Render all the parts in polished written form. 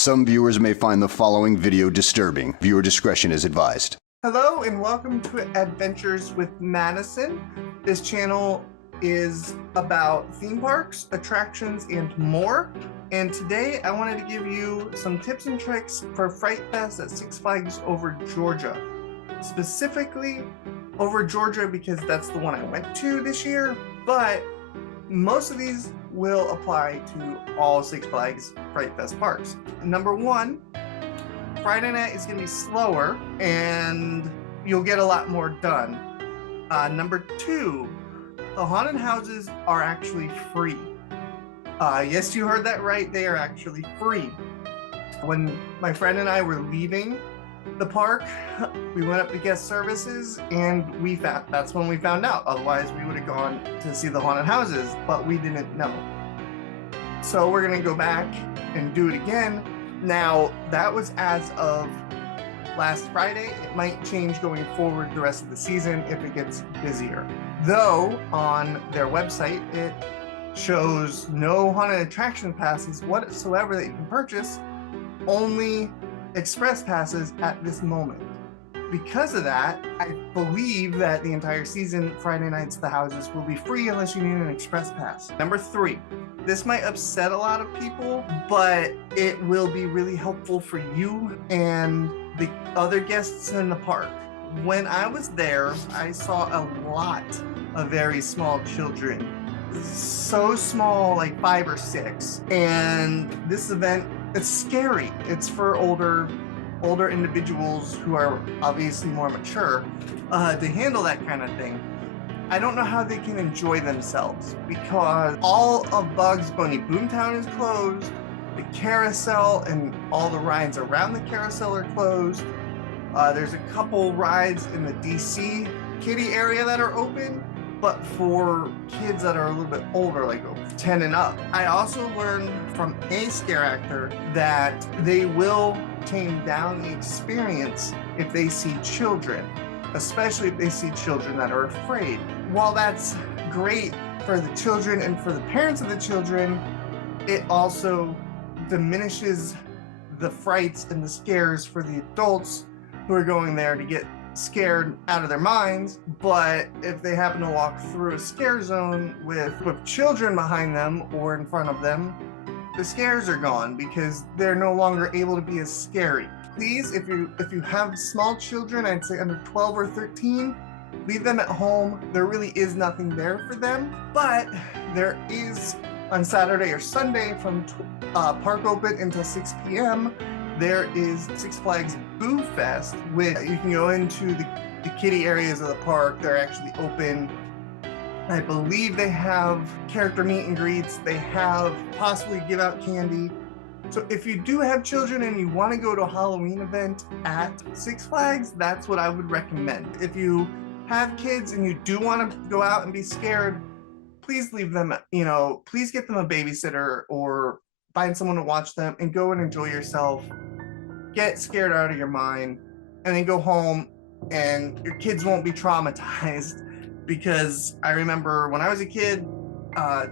Some viewers may find the following video disturbing. Viewer discretion is advised. Hello and welcome to Adventures with Madison. This channel is about theme parks, attractions, and more. And today I wanted to give you some tips and tricks for Fright Fest at Six Flags Over Georgia. Specifically over Georgia because that's the one I went to this year, but most of these will apply to all Six Flags Fright Fest parks. Number one, Friday night is going to be slower and you'll get a lot more done. Number two, the haunted houses are actually free. Yes, you heard that right. They are actually free. When my friend and I were leaving the park, we went up to guest services and that's when we found out. Otherwise, we would have gone to see the haunted houses, but we didn't know. So we're going to go back and do it again. Now, that was as of last Friday. It might change going forward the rest of the season if it gets busier. Though, on their website, it shows no haunted attraction passes whatsoever that you can purchase, only express passes at this moment. Because of that, I believe that the entire season, Friday nights, the houses will be free unless you need an express pass. Number three, this might upset a lot of people, but it will be really helpful for you and the other guests in the park. When I was there, I saw a lot of very small children. So small, like 5 or 6. And this event, it's scary. It's for older individuals who are obviously more mature to handle that kind of thing. I don't know how they can enjoy themselves because all of Bugs Bunny Boomtown is closed. The carousel and all the rides around the carousel are closed. There's a couple rides in the DC kiddie area that are open, but for kids that are a little bit older, like 10 and up. I also learned from a scare actor that they will tame down the experience if they see children, especially if they see children that are afraid. While that's great for the children and for the parents of the children, it also diminishes the frights and the scares for the adults who are going there to get scared out of their minds. But if they happen to walk through a scare zone with children behind them or in front of them, the scares are gone because they're no longer able to be as scary. Please, if you have small children, I'd say under 12 or 13, leave them at home. There really is nothing there for them, but there is on Saturday or Sunday from park open until 6 p.m. There is Six Flags Boo Fest, which you can go into the kiddie areas of the park. They're actually open. I believe they have character meet and greets. They have possibly give out candy. So if you do have children and you want to go to a Halloween event at Six Flags, that's what I would recommend. If you have kids and you do want to go out and be scared, please leave them, please get them a babysitter or find someone to watch them and go and enjoy yourself. Get scared out of your mind and then go home and your kids won't be traumatized. Because I remember when I was a kid,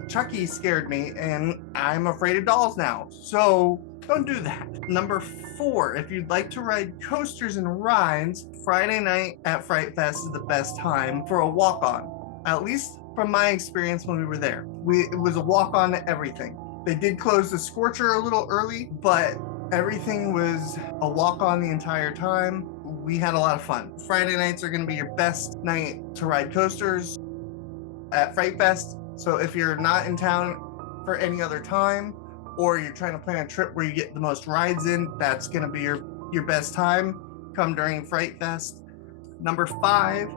Chucky scared me and I'm afraid of dolls now. So don't do that. Number 4, if you'd like to ride coasters and rides, Friday night at Fright Fest is the best time for a walk-on. At least from my experience when we were there. It was a walk-on to everything. They did close the Scorcher a little early, but everything was a walk-on the entire time. We had a lot of fun. Friday nights are going to be your best night to ride coasters at Fright Fest. So if you're not in town for any other time, or you're trying to plan a trip where you get the most rides in, that's going to be your best time. Come during Fright Fest. Number 5,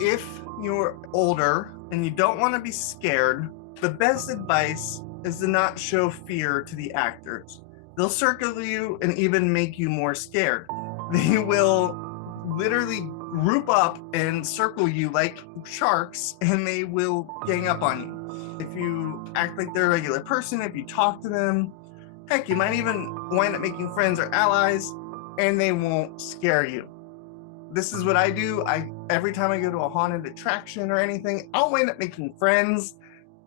if you're older and you don't want to be scared, the best advice is to not show fear to the actors. They'll circle you and even make you more scared. They will literally group up and circle you like sharks and they will gang up on you. If you act like they're a regular person, if you talk to them, heck, you might even wind up making friends or allies and they won't scare you. This is what I do. Every time I go to a haunted attraction or anything, I'll wind up making friends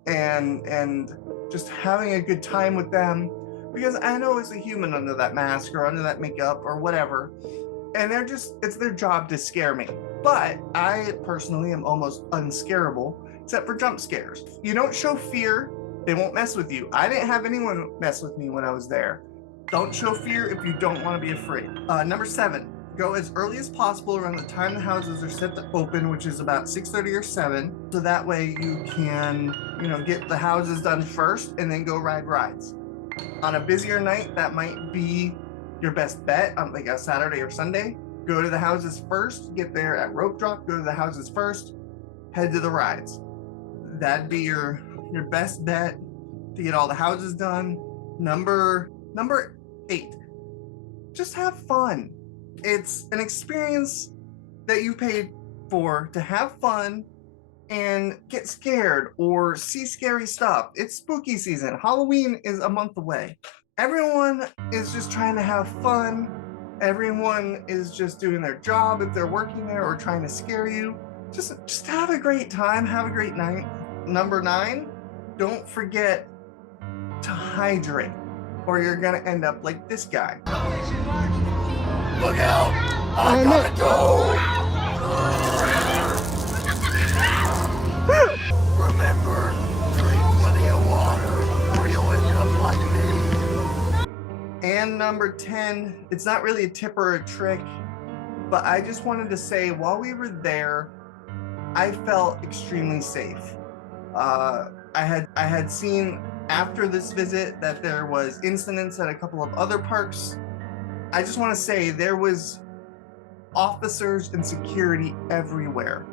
and just having a good time with them. because I know it's a human under that mask or under that makeup or whatever, and it's their job to scare me. But I personally am almost unscarable, except for jump scares. You don't show fear, they won't mess with you. I didn't have anyone mess with me when I was there. Don't show fear if you don't want to be afraid. Number 7, go as early as possible around the time the houses are set to open, which is about 6:30 or 7. So that way you can, get the houses done first and then go ride rides. On a busier night, that might be your best bet on like a Saturday or Sunday. Go to the houses first, get there at rope drop, go to the houses first, head to the rides. That'd be your best bet to get all the houses done. Number 8, just have fun. It's an experience that you paid for to have fun and get scared or see scary stuff. It's spooky season. Halloween is a month away. Everyone is just trying to have fun. Everyone is just doing their job if they're working there or trying to scare you. Just have a great time, have a great night. Number 9, don't forget to hydrate or you're gonna end up like this guy. Look out! I gotta go! Remember, drink plenty of water or you'll end up like me. And number 10, it's not really a tip or a trick, but I just wanted to say while we were there, I felt extremely safe. I had seen after this visit that there was incidents at a couple of other parks. I just want to say there was officers and security everywhere.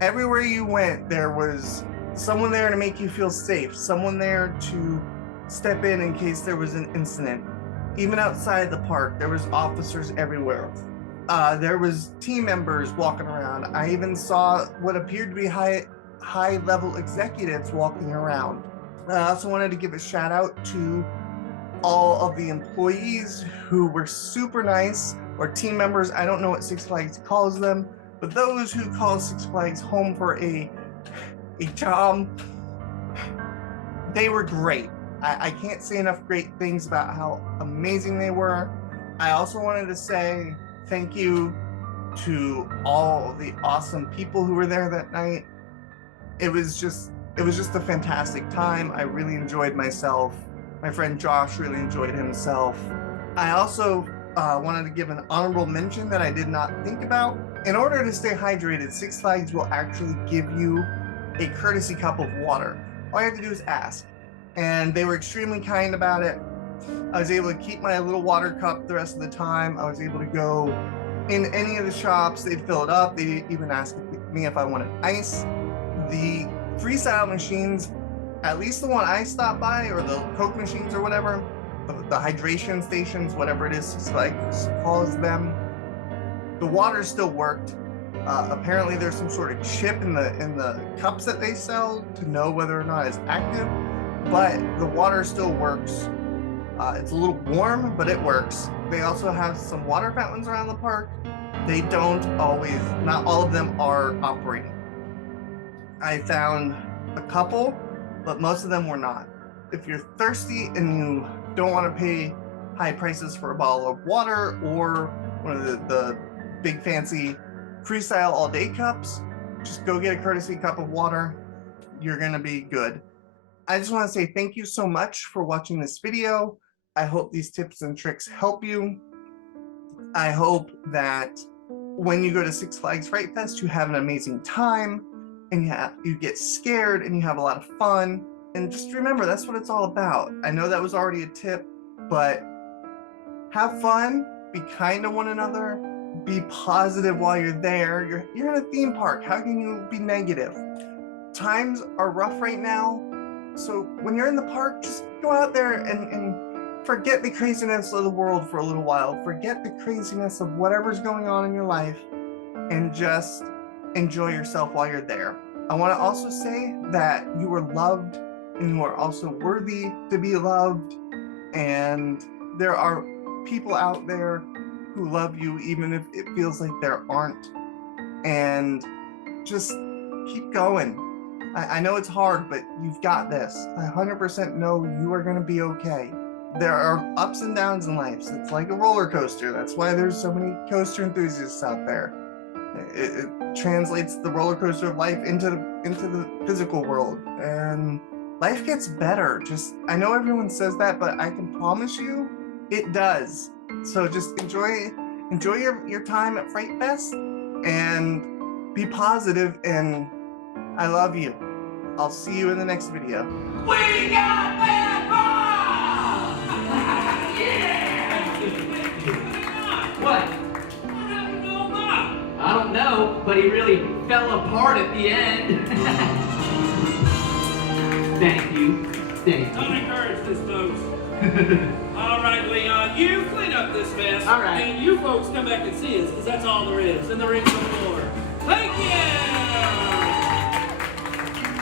Everywhere you went, there was someone there to make you feel safe, someone there to step in case there was an incident. Even outside the park, there was officers everywhere. There was team members walking around. I even saw what appeared to be high-level executives walking around. I also wanted to give a shout out to all of the employees who were super nice, or team members. I don't know what Six Flags calls them, but those who call Six Flags home for a job, they were great. I can't say enough great things about how amazing they were. I also wanted to say thank you to all the awesome people who were there that night. It was just a fantastic time. I really enjoyed myself. My friend Josh really enjoyed himself. I also wanted to give an honorable mention that I did not think about. In order to stay hydrated, Six Flags will actually give you a courtesy cup of water. All you have to do is ask. And they were extremely kind about it. I was able to keep my little water cup the rest of the time. I was able to go in any of the shops. They'd fill it up. They even asked me if I wanted ice. The freestyle machines, at least the one I stopped by, or the Coke machines or whatever, the hydration stations, whatever it is, Six Flags calls them, the water still worked. Apparently there's some sort of chip in the cups that they sell to know whether or not it's active, but the water still works. It's a little warm, but it works. They also have some water fountains around the park. They don't always, not all of them are operating. I found a couple, but most of them were not. If you're thirsty and you don't want to pay high prices for a bottle of water or one of the big fancy freestyle all day cups, just go get a courtesy cup of water. You're gonna be good. I just want to say thank you so much for watching this video. I hope these tips and tricks help you. I hope that when you go to Six Flags Fright Fest, you have an amazing time and you get scared and you have a lot of fun. And just remember, that's what it's all about. I know that was already a tip, but have fun, be kind to one another, be positive while you're there. You're in a theme park. How can you be negative? Times are rough right now. So when you're in the park, just go out there and forget the craziness of the world for a little while. Forget the craziness of whatever's going on in your life and just enjoy yourself while you're there. I want to also say that you are loved and you are also worthy to be loved. And there are people out there who love you even if it feels like there aren't. And just keep going. I know it's hard, but you've got this. I 100% know you are going to be okay. there are ups and downs in life. So it's like a roller coaster. That's why there's so many coaster enthusiasts out there. It translates the roller coaster of life into the physical world, and life gets better. Just, I know everyone says that, but I can promise you it does. So just enjoy your time at Fright Fest and be positive, and I love you. I'll see you in the next video. We got that bomb! Yeah! What? What happened to Obama? I don't know, but he really fell apart at the end. Thank you. Don't encourage this, folks. All right, Leon, you clean up this mess. All right. And you folks come back and see us, because that's all there is. And there ain't no more.